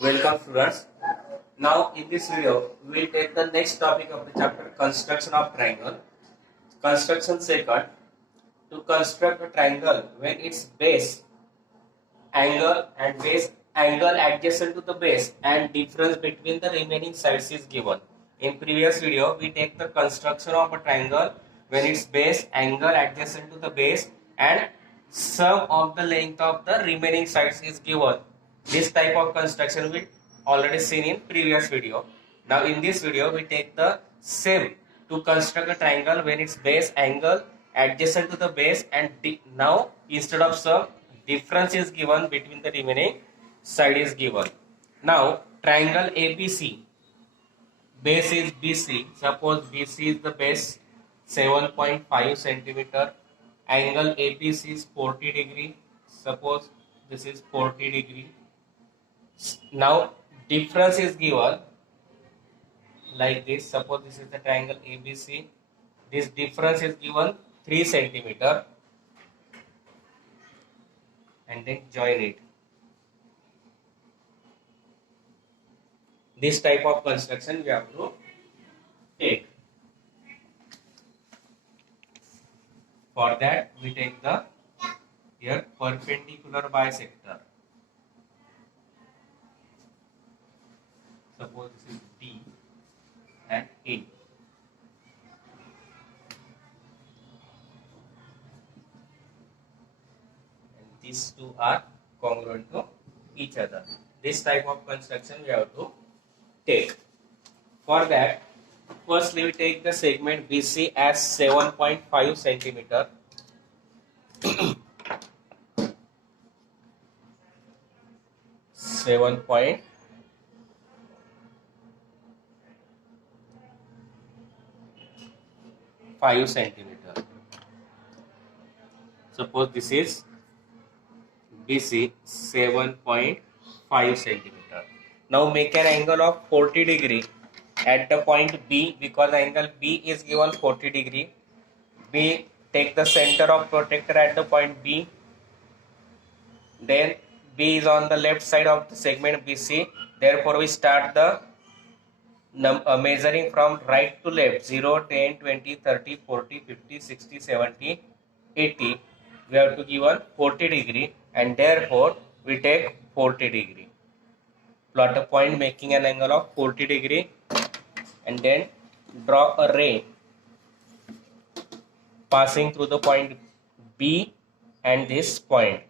Welcome students. Now in this video we will take the next topic of the chapter construction of triangle. Construction second. To construct a triangle when its base angle and base angle adjacent to the base and difference between the remaining sides is given. In previous video we take the construction of a triangle when its base angle adjacent to the base and sum of the length of the remaining sides is given. This type of construction we already seen in previous video. Now in this video we take the same to construct a triangle when its base angle adjacent to the base and now instead of sum difference is given between the remaining side is given. Now triangle ABC, base is BC. Suppose BC is the base 7.5 centimeter. Angle ABC is 40 degree. Suppose this is 40 degree. Now difference is given like this. Suppose this is the triangle ABC. This difference is given 3 centimeter and then join it. This type of construction we have to take. For that we take the here perpendicular bisector. Suppose this is D and A. And these two are congruent to each other. This type of construction we have to take. For that, firstly we take the segment BC as 7.5 centimeter. 7.5 centimeter. Suppose this is BC 7.5 centimeter. Now make an angle of 40 degree at the point B because angle B is given 40 degree. B, take the center of protractor at the point B. Then B is on the left side of the segment BC. Therefore we start the measuring from right to left 0, 10, 20, 30, 40, 50, 60, 70, 80. We have to give 40 degree and therefore we take 40 degree. Plot a point making an angle of 40 degree and then draw a ray passing through the point B and this point.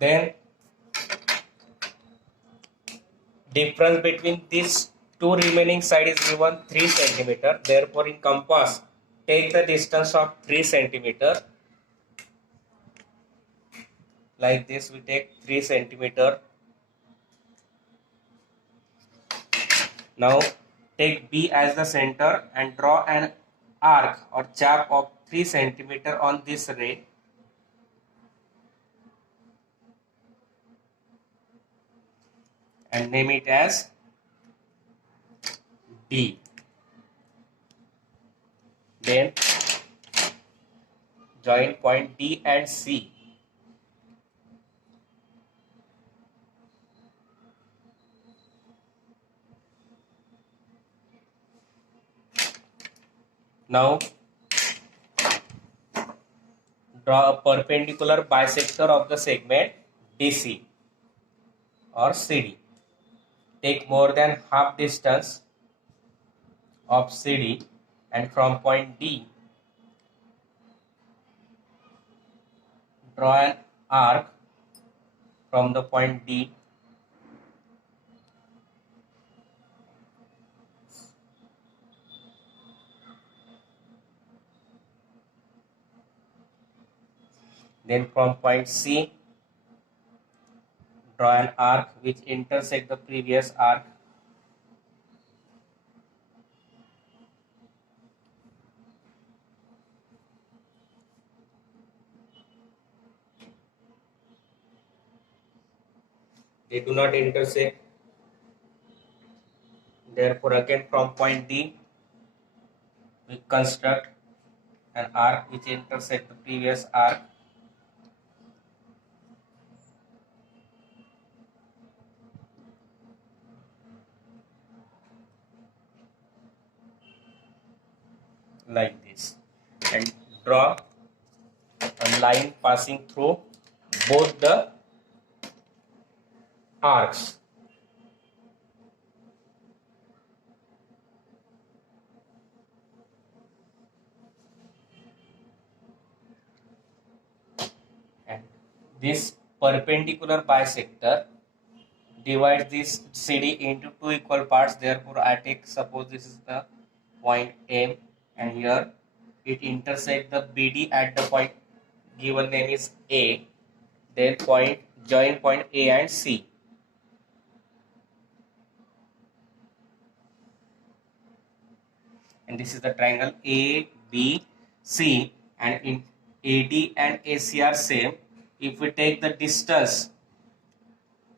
Then difference between these two remaining sides is given 3 centimeter. Therefore in compass take the distance of 3 centimeter. Like this we take 3 centimeter. Now take B as the center and draw an arc or chap of 3 centimeter on this ray. And name it as D. Then join point D and C. Now draw a perpendicular bisector of the segment DC or CD. Take more than half distance of CD and from point D draw an arc from the point D then from point C draw an arc which intersect the previous arc. They do not intersect. Therefore again from point D we construct an arc which intersect the previous arc. Like this, and draw a line passing through both the arcs. And this perpendicular bisector divides this CD into two equal parts. Therefore, I take, suppose this is the point M, and here it intersects the BD at the point given name is A. Then join point A and C. And this is the triangle ABC, and in AD and AC are same. If we take the distance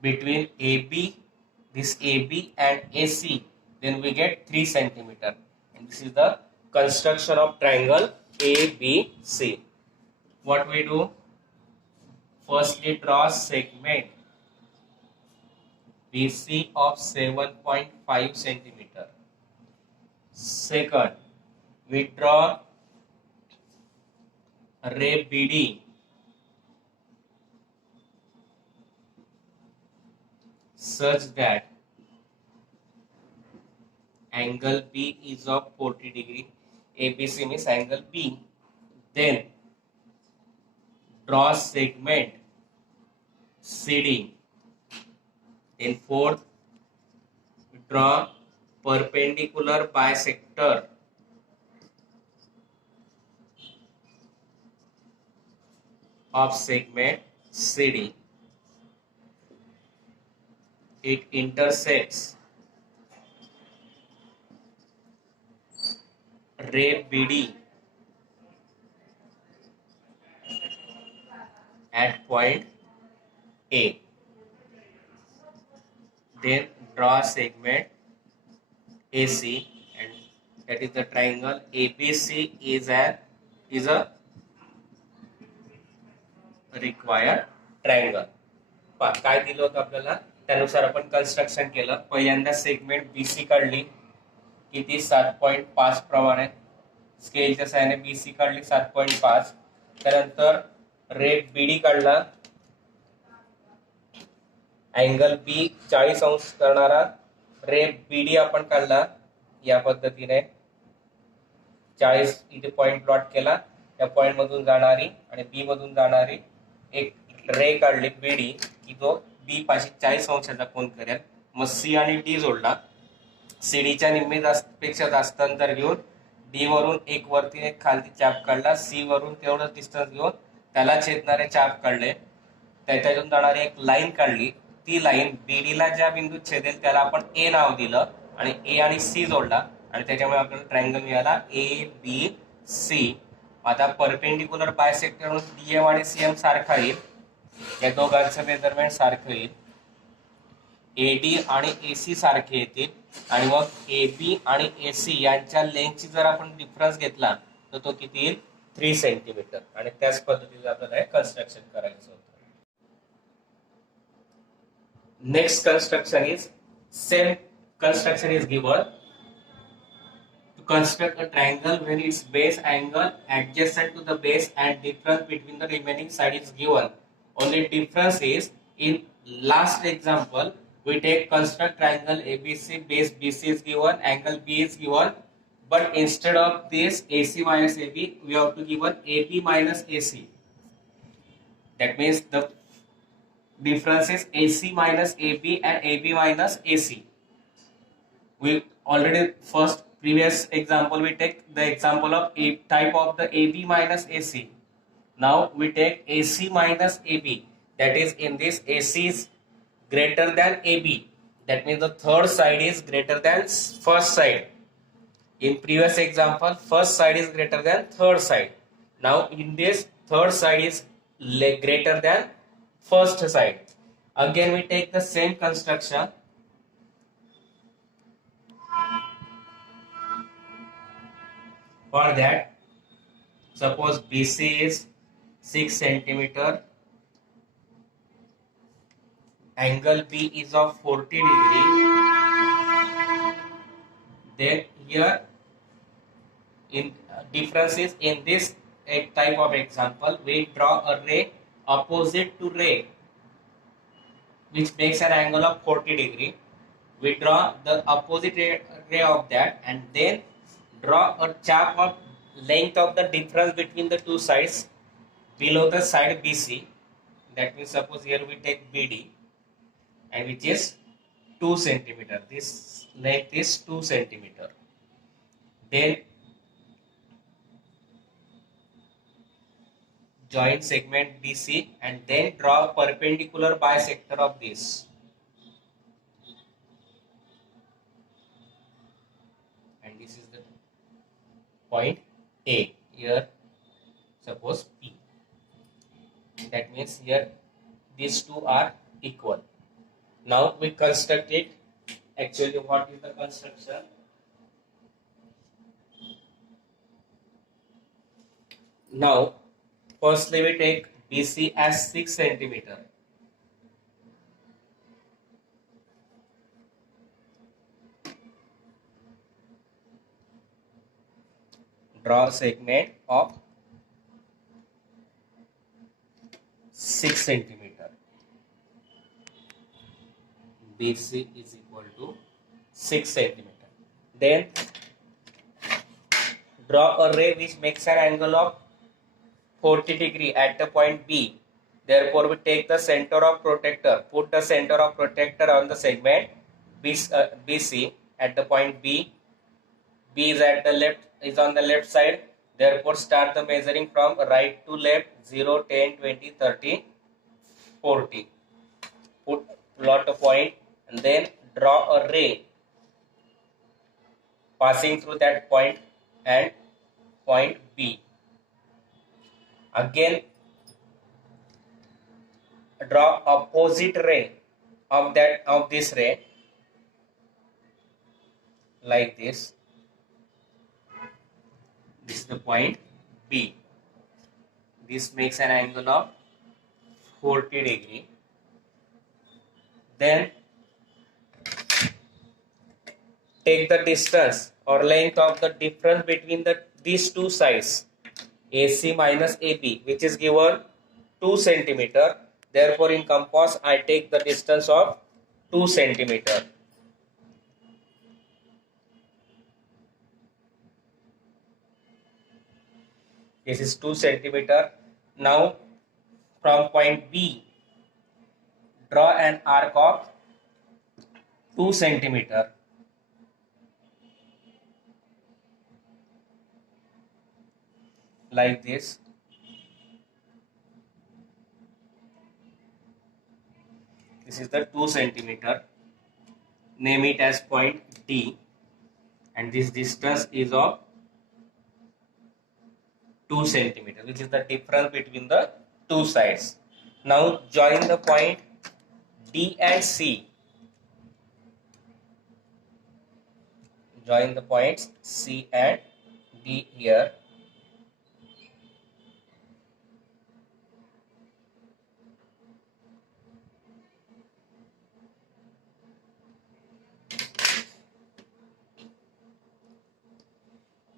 between this AB and AC, then we get 3 centimeter. And this is the construction of triangle ABC. What we do? Firstly, draw segment BC of 7.5 centimeter. Second, we draw ray BD such that angle B is of 40 degree. ABC means angle B. Then draw segment CD. Then fourth, draw perpendicular bisector of segment CD. It intersects ray BD at point A. Then draw segment AC, and that is the triangle ABC is a required triangle. काय दिलं होतं आपल्याला त्यानुसार आपण construction केलं. पहिल्यांदा segment BC काढली किती 7.5 प्रमाणे स्केलच्या सहाय्याने BC काढली 7.5. त्यानंतर रे BD काढला, अँगल B 40 अंश करणारा रे BD आपण काढला या पद्धतीने 40 इथे पॉइंट प्लॉट केला. त्या पॉइंट मधून जाणारी आणि बी मधून जाणारी एक रे काढली BD की तो बी पाशी 40 अंशाचा कोन करेल. मग सी आणि डी जोडला. सीडीच्या निम्मे पेक्षा जास्त अंतर घेऊन डी वरून एक वरती एक खालती चाप काढला. सी वरून तेवढंच डिस्टन्स घेऊन त्याला छेदणारे चाप काढले. त्याच्यातून जाणारी एक लाईन काढली. ती लाईन बीडी ला ज्या बिंदूत छेदेल त्याला आपण ए नाव दिलं आणि ए आणि सी जोडला आणि त्याच्यामुळे आपल्याला ट्रायंगल मिळाला ABC. आता परपेंडिक्युलर बायसेक्टर डीएम आणि सीएम सारखा येईल. या दोघांचं मेजरमेंट सारखं येईल. एडी आणि एसी सारखे येतील आणि मग एबी आणि एसी यांच्या लेंथची जर आपण डिफरन्स घेतला तर तो किती येईल 3 सेंटीमीटर. आणि त्याच पद्धतीने आपल्याला कन्स्ट्रक्शन करायचं होतं. Next construction is same construction is given to construct a triangle when its base angle adjacent to the base and difference between the remaining side is given. Only difference is in last example we take construct triangle ABC, base BC is given, angle B is given, but instead of this AC minus AB we have to given AB minus AC. That means the difference is AC minus AB and AB minus AC. We already first previous example we take the example of a type of the AB minus AC. Now we take AC minus AB. That is in this AC is greater than AB. That means the third side is greater than first side. In previous example first side is greater than third side. Now in this third side is greater than first side. Again we take the same construction. For that Suppose BC is 6 centimeter, angle B is of 40 degree. Then here in differences in this type of example, we draw a ray opposite to ray which makes an angle of 40 degree. We draw the opposite ray of that and then draw a chap of length of the difference between the two sides below the side BC. That means suppose here we take BD and which is 2 centimeter. This length is 2 centimeter. Then join segment BC and then draw a perpendicular bisector of this. And this is the point A. Here suppose P. That means here these two are equal. Now we construct it. Actually, what is the construction? Now, firstly we take BC as 6 centimeter. Draw a segment of 6 centimeter. BC is equal to 6 centimeter. Then draw a ray which makes an angle of 40 degree at the point B. Therefore, we take the center of protector, put the center of protector on the segment BC at the point B. B is at the left, is on the left side. Therefore, start the measuring from right to left 0, 10, 20, 30, 40. Plot a point and then draw a ray passing through that point and point B. Again, draw opposite ray of this ray like this. This is the point B. This makes an angle of 40 degree. Then take the distance or length of the difference between these two sides AC minus AB, which is given 2 centimeter. Therefore, in compass, I take the distance of 2 centimeter. This is 2 centimeter. Now, from point B, draw an arc of 2 centimeter. Like this. This is the 2 centimeter. Name it as point D. And this distance is of 2 centimeter, which is the difference between the two sides. Now join the point D and C. Join the points C and D here.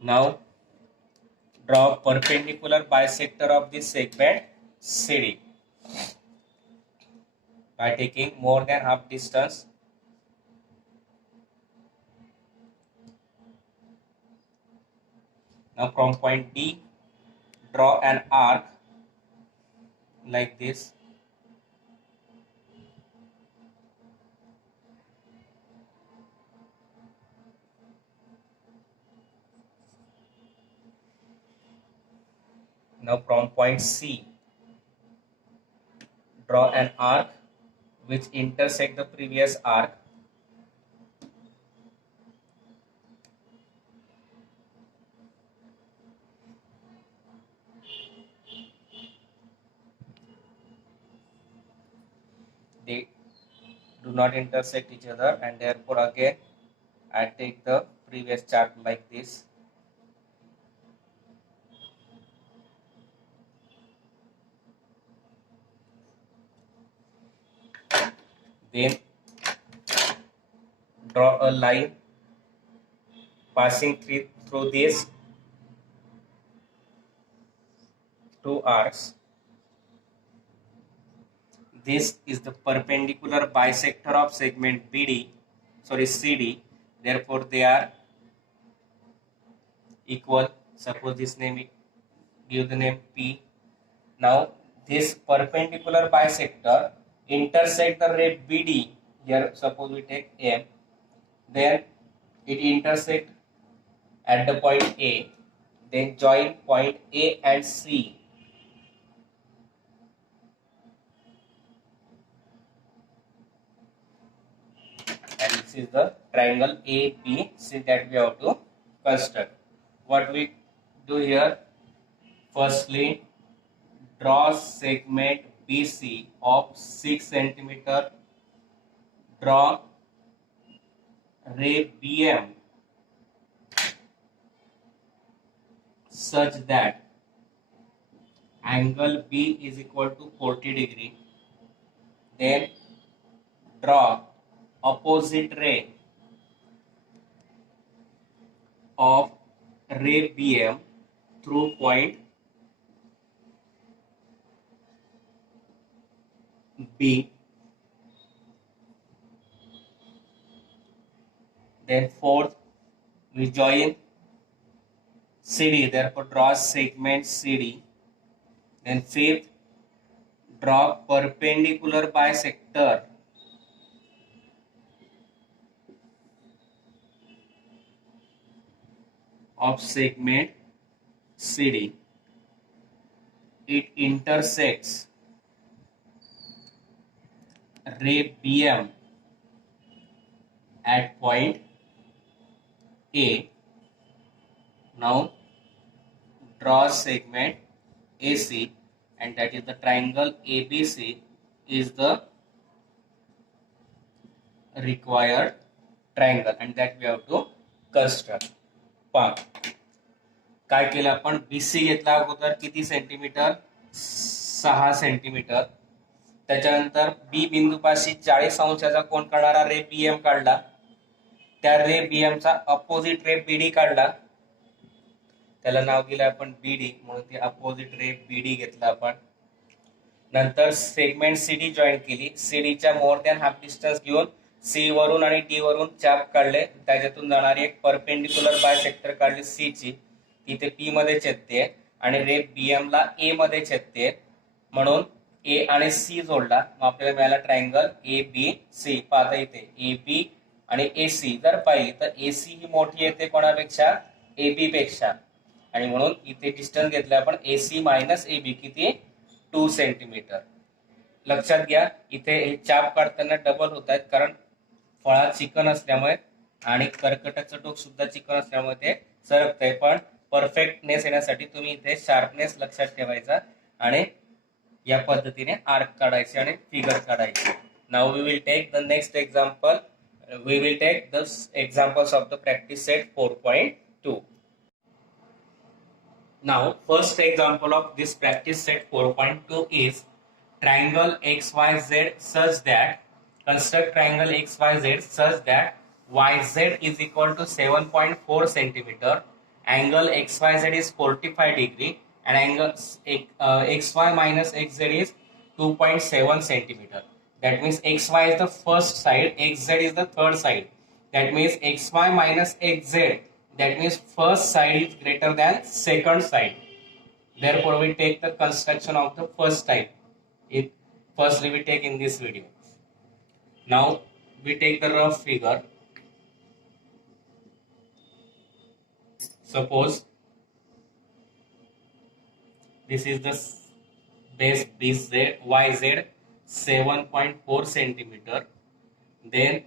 Now draw perpendicular bisector of this segment CD by taking more than half distance. Now from point D, draw an arc like this. Now from point C, draw an arc which intersect the previous arc. They do not intersect each other, and therefore again I take the previous chart like this. Then draw a line passing through these two arcs. This is the perpendicular bisector of segment CD. Therefore, they are equal. Suppose this name, give the name P. Now, this perpendicular bisector intersect the ray BD. Here, suppose we take M. Then it intersect at the point A. Then join point A and C. And this is the triangle ABC that we have to construct. What we do here? Firstly, draw segment BC of 6 cm. Draw ray BM such that angle B is equal to 40 degree. Then draw opposite ray of ray BM through point B. Then fourth, we join CD, therefore draw segment CD. Then fifth, draw perpendicular bisector of segment CD. It intersects ray BM at point A. Now draw segment AC, and that is the triangle ABC is the required triangle, and that we have to construct. पहा काय केलं आपण, BC घेतला अगोदर किती centimetre, 6 centimetre. त्याच्यानंतर B बिंदूपाशी 40 अंशाचा कोण करणारा रे BM काढला. त्या रे BM चा अपोजिट रे BD काढला. त्याला नाव दिलं आपण BD, म्हणून ते अपोजिट रे BD घेतला आपण. नंतर सेगमेंट CD जॉईन केली. CD च्या मोर दॅन हाफ डिस्टन्स घेऊन C वरून आणि D वरून चाप काढले. त्याच्यातून जाणारी एक परपेंडिक्युलर बायसेक्टर काढली C ची. तिथे P मध्ये छेदते आणि रे BM ला A मध्ये छेदते, म्हणून A आणि C जोडला. मग आपल्याला मिळाला ट्रायंगल ABC. पाहता इथे AB आणि AC जर पाहिली तर AC ही मोठी येते कोणापेक्षा, AB पेक्षा, आणि म्हणून इथे डिस्टन्स घेतला आपण AC मायनस AB किती, 2 सेंटीमीटर. लक्षात घ्या इथे हे चाप काढताना डबल होत आहेत, कारण फळा चिकन असल्यामुळे आणि कर्कटाचं टोक सुद्धा चिकन असल्यामुळे ते सरकत आहे. पण परफेक्टनेस येण्यासाठी तुम्ही इथे शार्पनेस लक्षात ठेवायचा आणि या पद्धतीने आर्क काढायचे आणि फिगर काढायचे. Now we will take the next example. We will take the examples of the practice set 4.2. Now, first example of this practice set 4.2 is triangle XYZ such that, construct triangle XYZ such that YZ is equal to 7.4 centimeter, angle XYZ is 45 degree, and angle XY minus XZ is 2.7 centimeter. That means XY is the first side, XZ is the third side. That means XY minus XZ, that means first side is greater than second side. Therefore, we take the construction of the first type. Firstly we take in this video. Now, we take the rough figure. Suppose this is the base BZ, YZ 7.4 centimeter. Then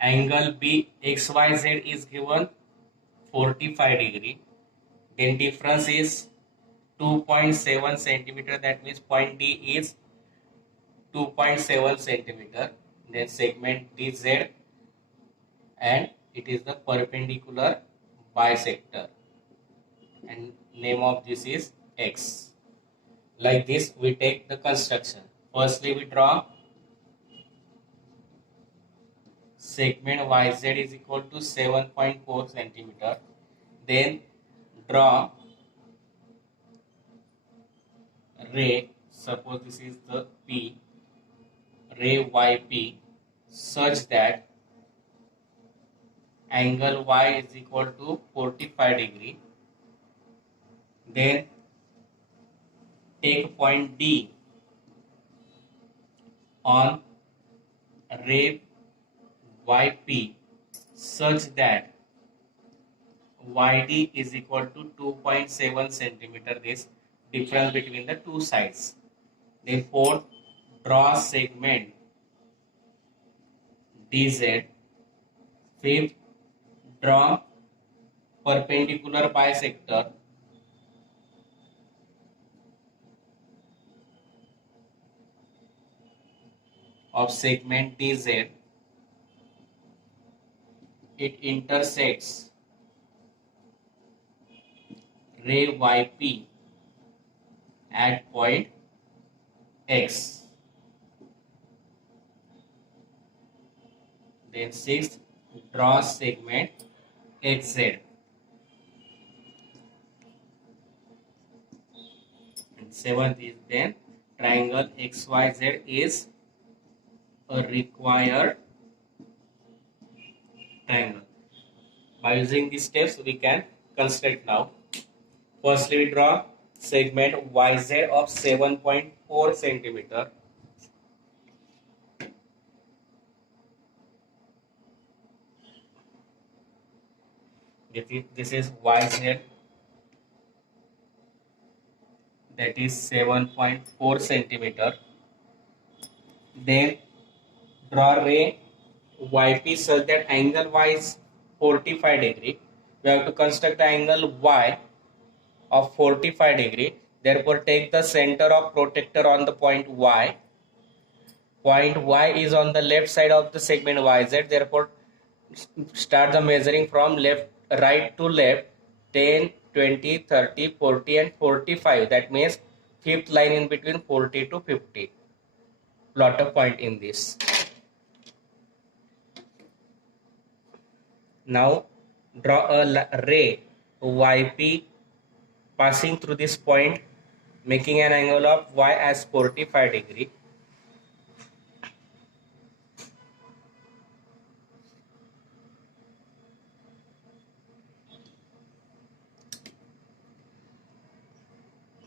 angle BXYZ is given 45 degree. Then difference is 2.7 centimeter. That means point D is 2.7 centimeter. Then segment DZ, and it is the perpendicular bisector, and name of this is X. Like this we take the construction. Firstly we draw segment YZ is equal to 7.4 centimeter. Then draw ray, suppose this is the P, ray YP, such that angle Y is equal to 45 degree. Then take point D on ray YP such that YD is equal to 2.7 centimeter, this difference between the two sides. Then fourth, draw segment DZ. Fifth, draw perpendicular bisector of segment DZ. It intersects ray YP at point X. Then sixth, draw segment XZ. And seventh is then triangle XYZ is a required triangle. By using these steps, we can construct now. Firstly, we draw segment YZ of 7.4 centimeter. This is YZ, that is 7.4 centimeter. Then draw ray YP such that angle Y is 45 degree. We have to construct the angle Y of 45 degree. Therefore, take the center of protector on the point Y. Point Y is on the left side of the segment YZ. Therefore, start the measuring from right to left, 10, 20, 30, 40 and 45. That means fifth line in between 40 to 50. Plot a point in this. Now draw a ray YP passing through this point, making an angle of Y as 45 degree.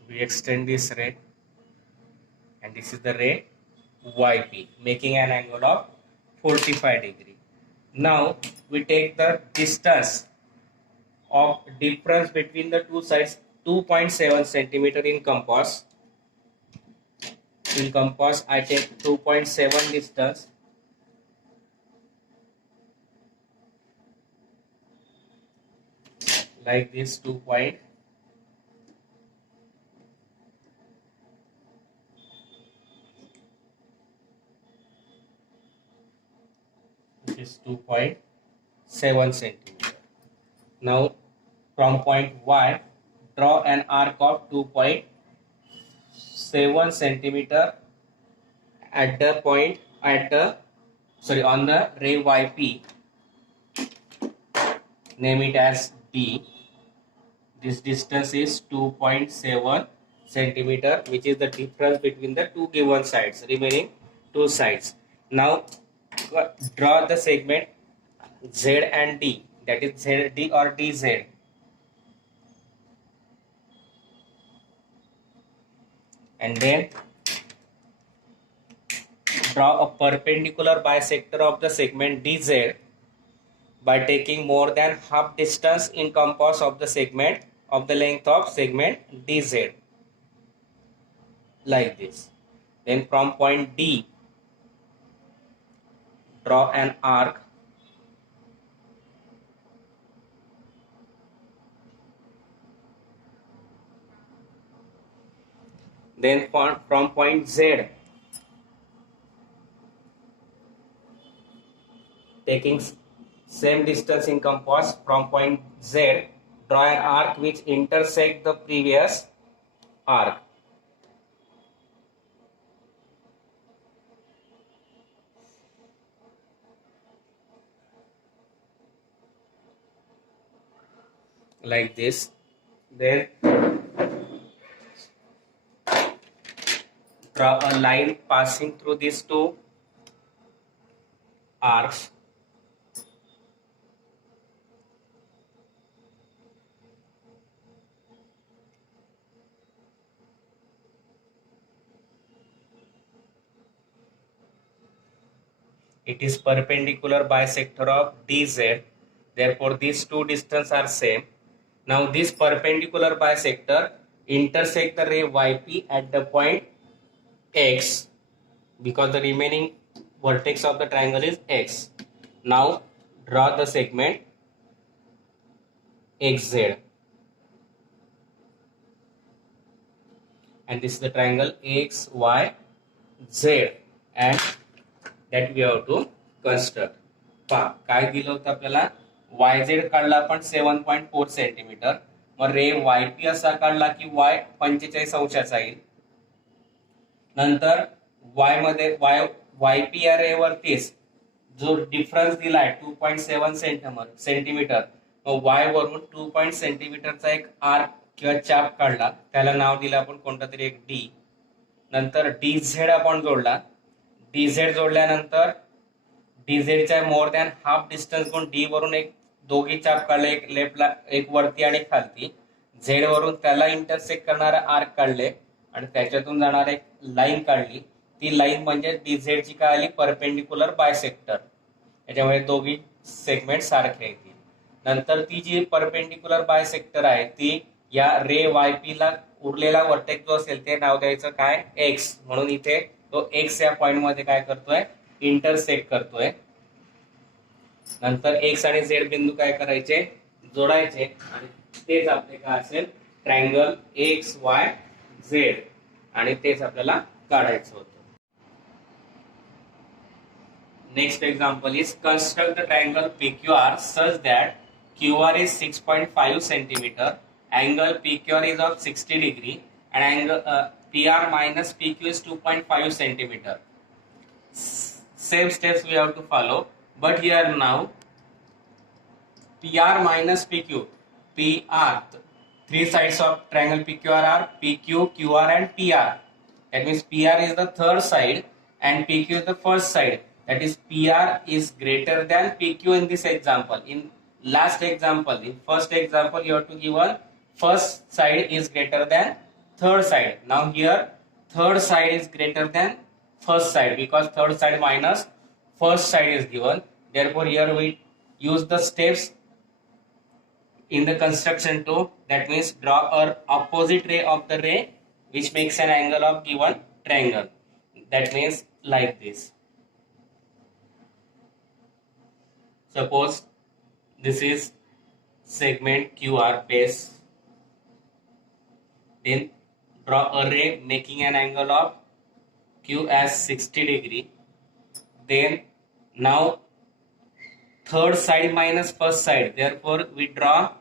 We extend this ray, and this is the ray YP, making an angle of 45 degree. Now we take the distance of difference between the two sides, 2.7 centimeter in compass. In compass, I take 2.7 distance. Like this, 2 point. This is 2.7 centimeter. Now from point Y, draw an arc of 2.7 centimeter at the point on the ray YP. Name it as D. This distance is 2.7 centimeter, which is the difference between the two given sides, remaining two sides. Now draw the segment Z and D, that is ZD or DZ. And then draw a perpendicular bisector of the segment DZ by taking more than half distance in compass of the segment of the length of segment DZ, like this. Then from point D, draw an arc then from point Z, taking same distance in compass from point Z, draw an arc which intersect the previous arc. like this. Then draw a line passing through these two arcs. It is perpendicular bisector of DZ. Therefore, these two distances are same. Now, this perpendicular bisector intersect the ray YP at the point X, because the remaining vertex of the triangle is X. Now, draw the segment XZ. And this is the triangle XYZ, and that we have to construct. पहा काय दिलं होतं आपल्याला, YZ काढला आपण 7.4 centimetre. मग रे YP असा काढला की Y 45 अंशाचा येईल. नंतर Y मध्ये YP या रे वरतीच जो डिफरन्स दिलाय 2.7 सेंटीमीटर, मग Y वरून 2 सेंटीमीटरचा एक आर्क किंवा चाप काढला, त्याला नाव दिलं आपण कोणतं तरी एक D. नंतर DZ आपण जोडला. DZ जोडल्यानंतर DZ च्या मोर दॅन हाफ डिस्टन्स कोण D वरून एक दोघी चाप काढले, एक लेफ्टला एक वरती आणि खालती. Z वरून त्याला इंटरसेक्ट करणारा आर्क काढले आणि त्याच्यातून जाणारा एक लाईन काढली. ती लाईन म्हणजे DZ ची काय आली, परपेंडिक्युलर बायसेक्टर. त्याच्यामुळे दोघी सेगमेंट सारखे येतील. नंतर ती जी परपेंडिक्युलर बायसेक्टर आहे ती या रे YP ला उरलेला वर्टेक्स जो असेल ते नाव द्यायचं काय, X. म्हणून इथे तो X या पॉइंट मध्ये काय करतोय, इंटरसेक्ट करतोय. नंतर X आणि Z बिंदू काय करायचे, जोडायचे, आणि तेच आपले काय असेल, ट्रायंगल XYZ, आणि तेच आपल्याला काढायचं होतं. Next example is construct the triangle PQR such that QR is 6.5 centimeter, angle PQR is of 60 degree, and angle PR minus PQ is 2.5 centimeter. Same steps we have to follow, but here now PR minus PQ, PR, three sides of triangle PQR are PQ, QR and PR. That means PR is the third side and PQ is the first side. That is PR is greater than PQ in this example. In last example, in first example, you have to give one first side is greater than third side. Now here third side is greater than first side because third side minus first side is given. Therefore here we use the steps in the construction too. That means draw an opposite ray of the ray which makes an angle of given triangle. That means like this. Suppose this is segment QR base. Then draw a ray making an angle of Q as 60 degree. Then now third side minus first side. Therefore we draw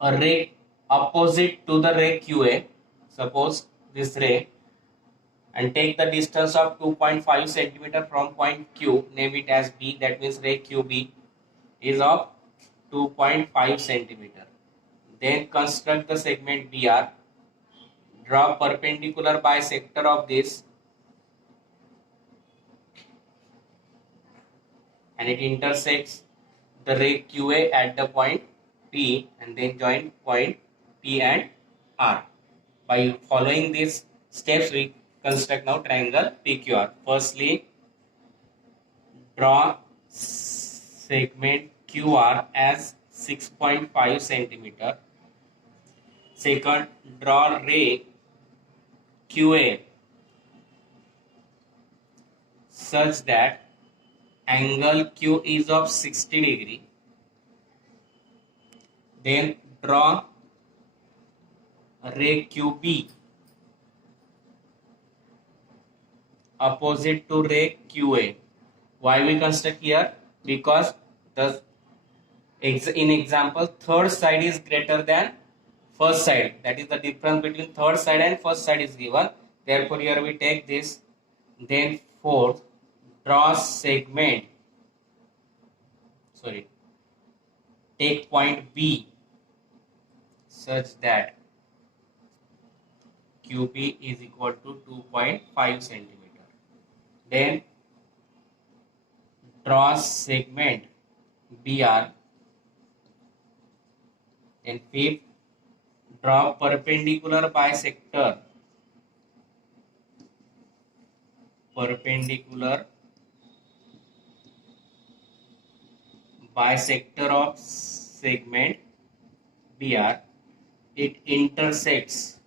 a ray opposite to the ray QA. Suppose this ray, and take the distance of 2.5 centimeter from point Q, name it as B. That means ray QB is of 2.5 centimeter. Then construct the segment BR. Draw perpendicular bisector of this, and it intersects the ray QA at the point P, and then join point P and R. By following these steps, we construct now triangle PQR. Firstly, draw segment QR as 6.5 centimeter. Second, draw ray QA such that angle Q is of 60 degree. Then draw ray QB opposite to ray QA. Why we construct here? Because the in example third side is greater than first side. That is the difference between third side and first side is given. Therefore here we take this. Then fourth, draw segment. take point B such that QB is equal to 2.5 centimeter. Then draw segment BR. Then fifth, draw perpendicular bisector. Perpendicular bisector of segment BR. It intersects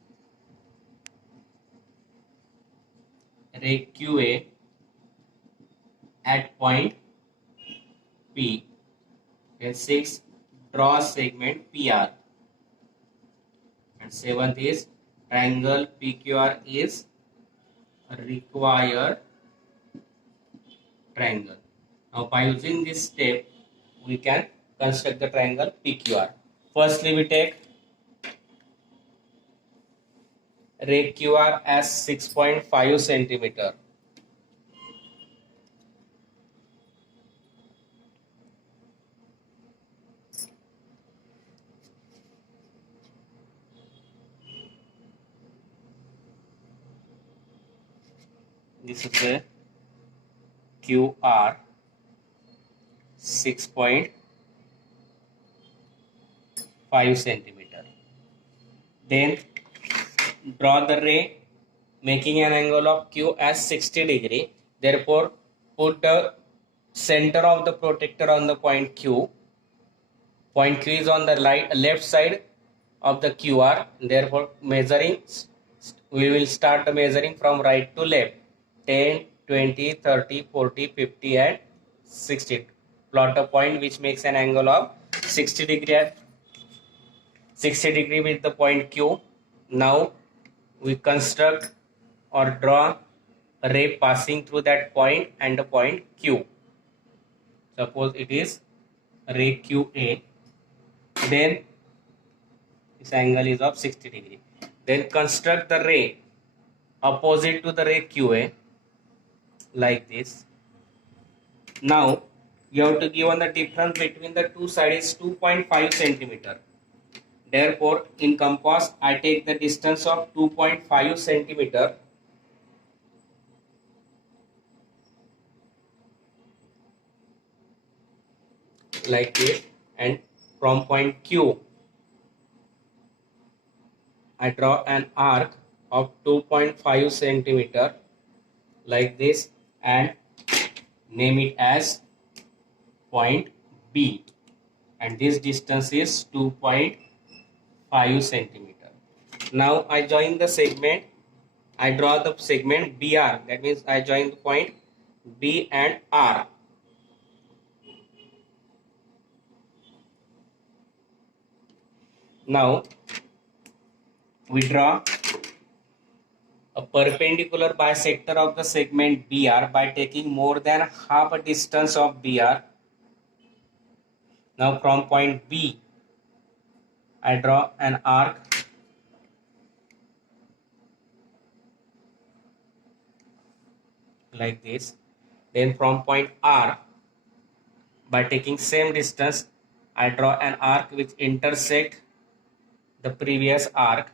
ray QA at point P. And sixth, draw segment PR. And seventh is triangle PQR is a required triangle. Now by using this step, we can construct the triangle PQR. Firstly, we take ray QR as 6.5 centimeter. This is the QR 6.5 centimeter. Then draw the ray making an angle of Q as 60 degree. Therefore, put the center of the protector on the point Q. Point Q is on the left side of the QR. Therefore, measuring, we will start measuring from right to left. 10, 20, 30, 40, 50 and 60. Plot a point which makes an angle of 60 degree with the point Q. Now we construct or draw a ray passing through that point and the point Q. Suppose it is ray QA. Then this angle is of 60 degree. Then construct the ray opposite to the ray QA like this. Now you have to give on the difference between the two sides is 2.5 centimeter. Therefore, in compass, I take the distance of 2.5 centimeter. Like this, and from point Q, I draw an arc of 2.5 centimeter like this and name it as point B, and this distance is 2.5 centimeter. Now I join the segment. I draw the segment BR. That means I join the point B and R. Now we draw a perpendicular bisector of the segment BR by taking more than half a distance of BR. Now from point B, I draw an arc like this. Then from point R, by taking same distance, I draw an arc which intersect the previous arc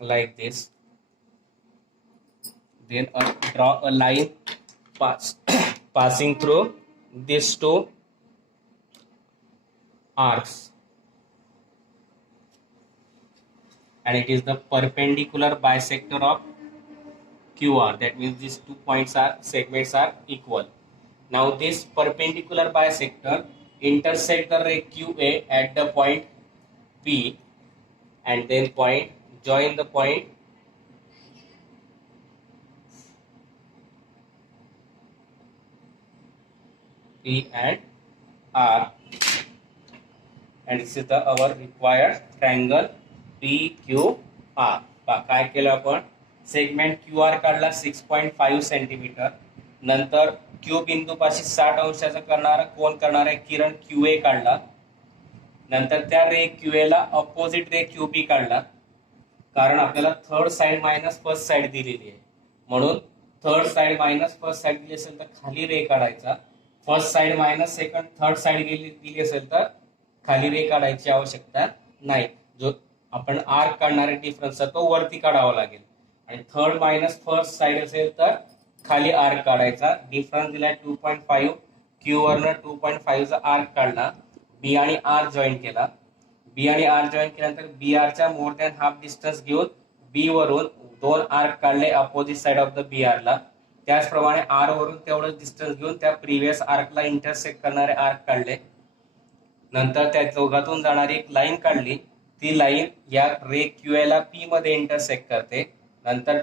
like this. Then draw a line passing through these two arcs, and it is the perpendicular bisector of QR. That means these 2 segments are equal. Now this perpendicular bisector intersect the ray QA at the point P, and then join the point P and R, and this is our required triangle PQR. काय केलं आपण segment QR काढला 6.5 centimetre. नंतर Q बिंदूपाशी 60 अंशाचा करणारा कोन करणारा किरण QA काढला. नंतर त्या रे QA ला अपोजिट रे QB काढला, कारण आपल्याला third side minus first side दिलेली आहे, म्हणून third side minus first side दिली असेल तर खाली रे काढायचा, first side minus second third side दिली असेल तर खाली रे काढायची आवश्यकता नाही. जो आपण आर्क काढणारे डिफरन्स तो वरती काढावा लागेल. आणि थर्ड मायनस फर्स्ट साइड असेल तर खाली आर्क काढायचा. डिफरन्स दिलाय 2.5, क्यू वरनं 2.5 चा आर्क काढला, बी आणि आर जॉईन केला. बी आणि आर जॉईन केल्यानंतर बी आरच्या मोर दॅन हाफ डिस्टन्स घेऊन बी वरून 2 आर्क काढले opposite side of the B आरला. त्याचप्रमाणे आर वरून तेवढं डिस्टन्स घेऊन त्या प्रिव्हियस आर्कला इंटरसेक्ट करणारे आर्क काढले. नंतर त्या दोघातून जाणारी एक लाईन काढली. ती लाईन या रे क्यू ला पी मध्ये इंटरसेक्ट करते. नंतर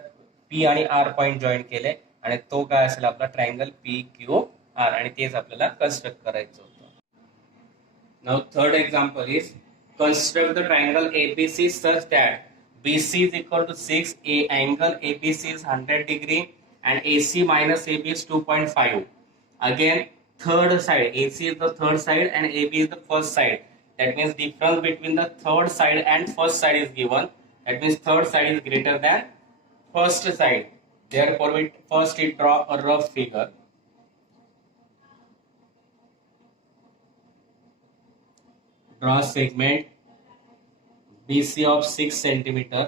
पी आणि आर पॉइंट जॉईन केले आणि तो काय असेल आपला ट्रायंगल पी क्यू आर. आणि तेच आपल्याला कन्स्ट्रक्ट करायचं होतं. Now third example is construct the triangle ABC such that BC is equal to 6, angle ABC is 100 degree and AC minus AB is 2.5. Again, third side, AC is the third side and AB is the first side. That means difference between the third side and first side is given. That means third side is greater than first side. Therefore, we first draw a rough figure. Draw segment BC of 6 centimeter.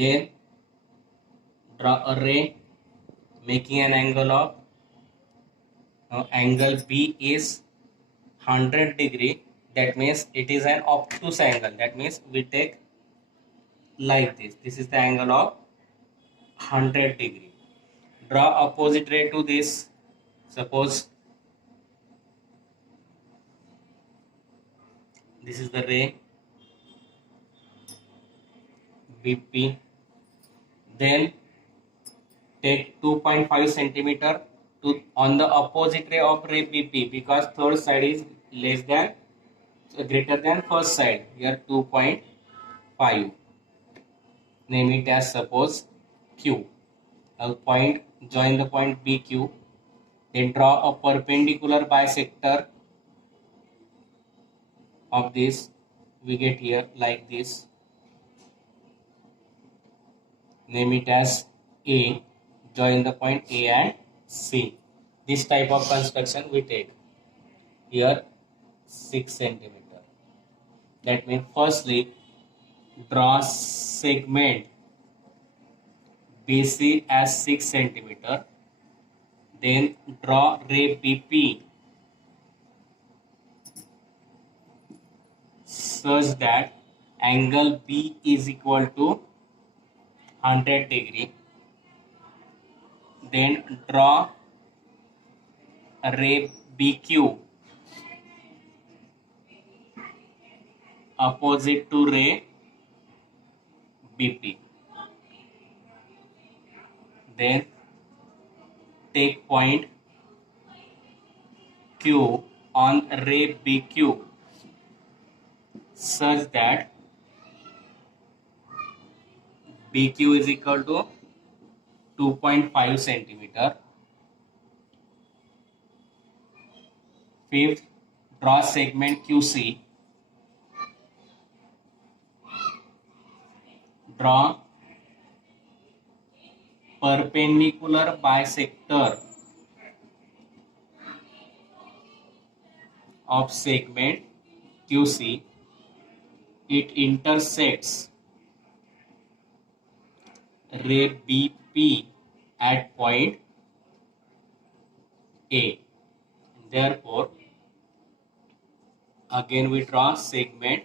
Then draw a ray making an angle of angle B is 100 degree. That means it is an obtuse angle. That means we take like this. This is the angle of 100 degree. Draw opposite ray to this. Suppose this is the ray BP. Then take 2.5 centimeter to on the opposite ray of ray BP, because third side is less than greater than first side. Here 2.5. Name it as suppose Q. Now point, join the point BQ. Then draw a perpendicular bisector of this. We get here like this. Name it as A. Join the point A and C. This type of construction we take. Here 6 centimeter. That means firstly draw segment BC as 6 centimeter. Then draw ray BP such that angle B is equal to 100 degree. Then draw a ray BQ opposite to ray BP. Then take point Q on ray BQ such that BQ is equal to 2.5 centimeter. Fifth, draw segment QC. Draw perpendicular bisector of segment QC. It intersects ray BP at point A. Therefore, again we draw segment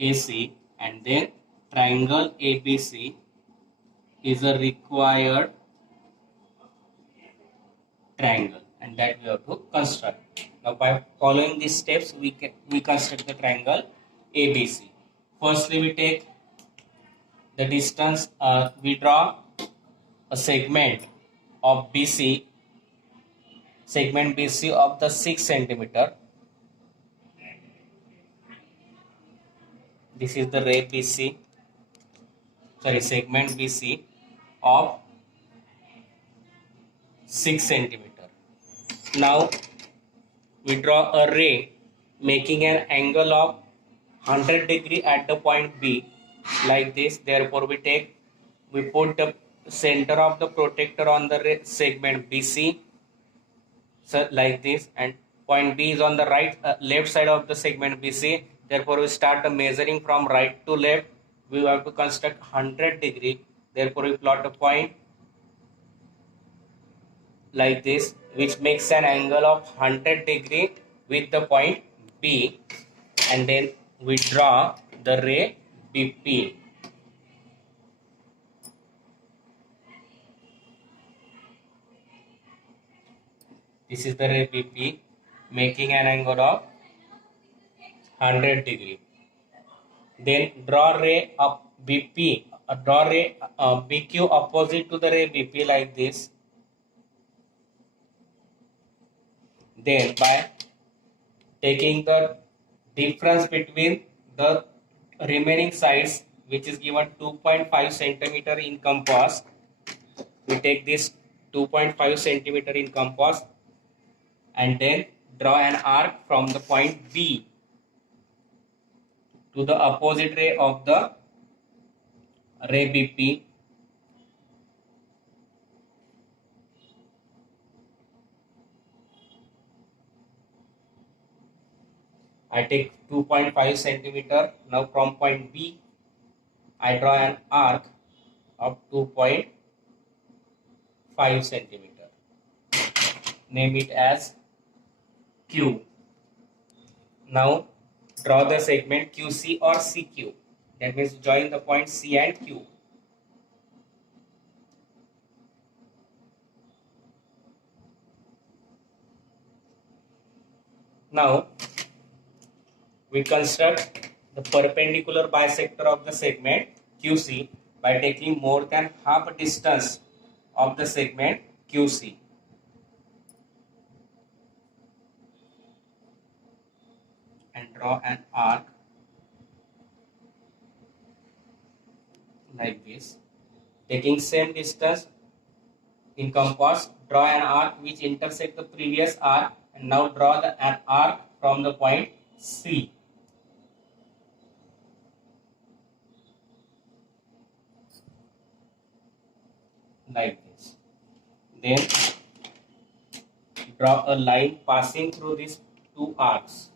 AC, and then triangle ABC is a required triangle, and that we have to construct. Now by following these steps we construct the triangle ABC. Firstly we take the distance, we draw a segment of BC, segment BC of the 6 centimeter. This is the ray BC, segment BC of 6 centimeter. Now we draw a ray making an angle of 100 degree at the point B like this. Therefore we put the center of the protector on the segment BC, so like this, and point B is on the left side of the segment BC. Therefore, we start the measuring from right to left. We have to construct 100 degree. Therefore, we plot a point like this, which makes an angle of 100 degree with the point B, and then we draw the ray BP. This is the ray BP making an angle of 100 degree. Then draw ray up BP, draw ray BQ opposite to the ray BP like this. Then by taking the difference between the remaining sides, which is given 2.5 centimeter in compass, we take this 2.5 centimeter in compass and then draw an arc from the point B to the opposite ray of the ray BP. I take 2.5 centimeter. Now from point B, I draw an arc of 2.5 centimeter. Name it as Q. Now draw the segment QC or CQ. That means join the point C and Q. Now we construct the perpendicular bisector of the segment QC by taking more than half distance of the segment QC. And draw an arc like this. Taking same distance in compass, draw an arc which intersects the previous arc, and now draw an arc from the point C. Like this. Then draw a line passing through these two arcs.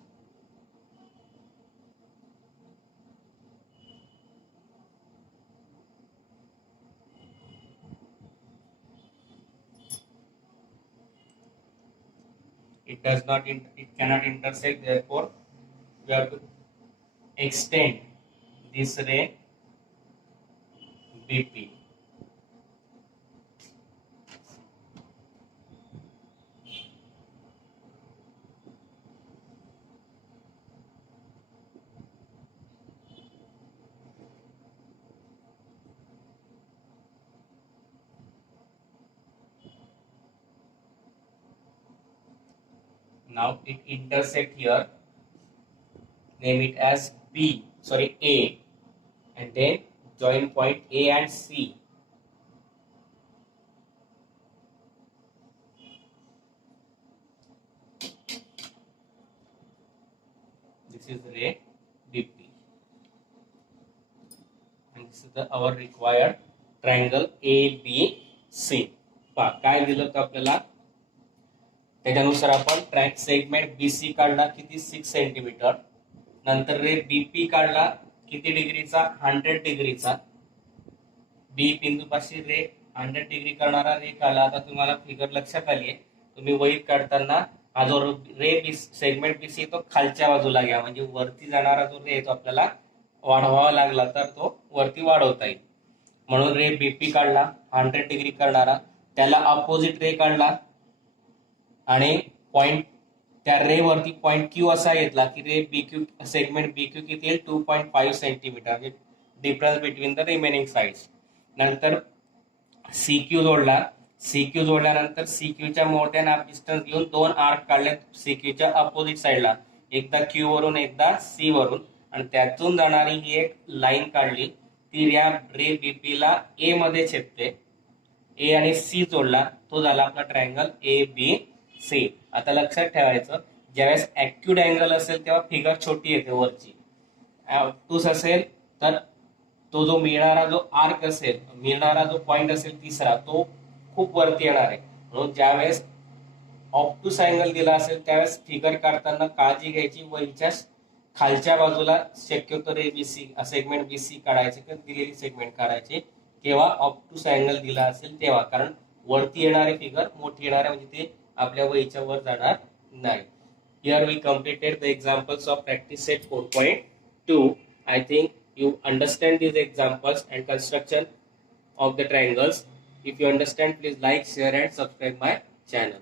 It cannot intersect, therefore we have to extend this ray BP. Now it intersect here, name it as A, and then join point A and C. This is ray BP, and this is our required triangle ABC. काय दिलं तर आपल्याला त्याच्यानुसार आपण segment BC काढला किती 6 centimetre, नंतर रे BP काढला किती डिग्रीचा 100 डिग्रीचा, बी बिंदूपाशी रे 100 डिग्री करणारा रे काढला. आता तुम्हाला फिगर लक्षात आली आहे. तुम्ही वहीत काढताना हा जो रे सेगमेंट BC तो खालच्या बाजूला घ्या, म्हणजे वरती जाणारा जो रे तो आपल्याला वाढवावा लागला तर तो वरती वाढवता येईल. म्हणून रे BP काढला 100 डिग्री करणारा, त्याला अपोजिट रे काढला आणि पॉइंट त्या रे वरती पॉइंट Q असा घेतला की रे BQ सेगमेंट BQ किती येईल 2.5 सेंटीमीटर, म्हणजे difference between the remaining sides. नंतर CQ जोडला, CQ जोडल्यानंतर CQ च्या मोर दॅन हाफ डिस्टन्स घेऊन दोन आर्क काढले CQ च्या अपोजिट साइडला, एकदा Q वरून एकदा C वरून, आणि त्यातून जाणारी ही एक लाईन काढली, ती या रे BP ला A मध्ये छेदते. A आणि C जोडला, तो झाला आपला ट्रायंगल ABC. आता लक्षात ठेवायचं, ज्यावेळेस ऍक्यूट अँगल असेल तेव्हा फिगर छोटी येते वरची, ऑब्टूस असेल तर तो जो मिळणारा जो आर्क असेल, मिळणारा जो पॉइंट असेल तिसरा, तो खूप वरती येणार आहे. म्हणून ज्यावेळेस ऑप्टूस अँगल दिला असेल त्यावेळेस फिगर काढताना काळजी घ्यायची, वरच्या खालच्या बाजूला शक्यतो एबीसी सेगमेंट बीसी काढायचे किंवा दिलेली सेगमेंट काढायचे केव्हा ऑप्टूस अँगल दिला असेल तेव्हा, कारण वरती येणारे फिगर मोठी येणार आहे म्हणजे ते आपल्या वहीच्या वर जाणार नाही. Here we completed the examples of practice set 4.2. I think you understand these examples and construction of the triangles. If you understand, please like, share and subscribe my channel.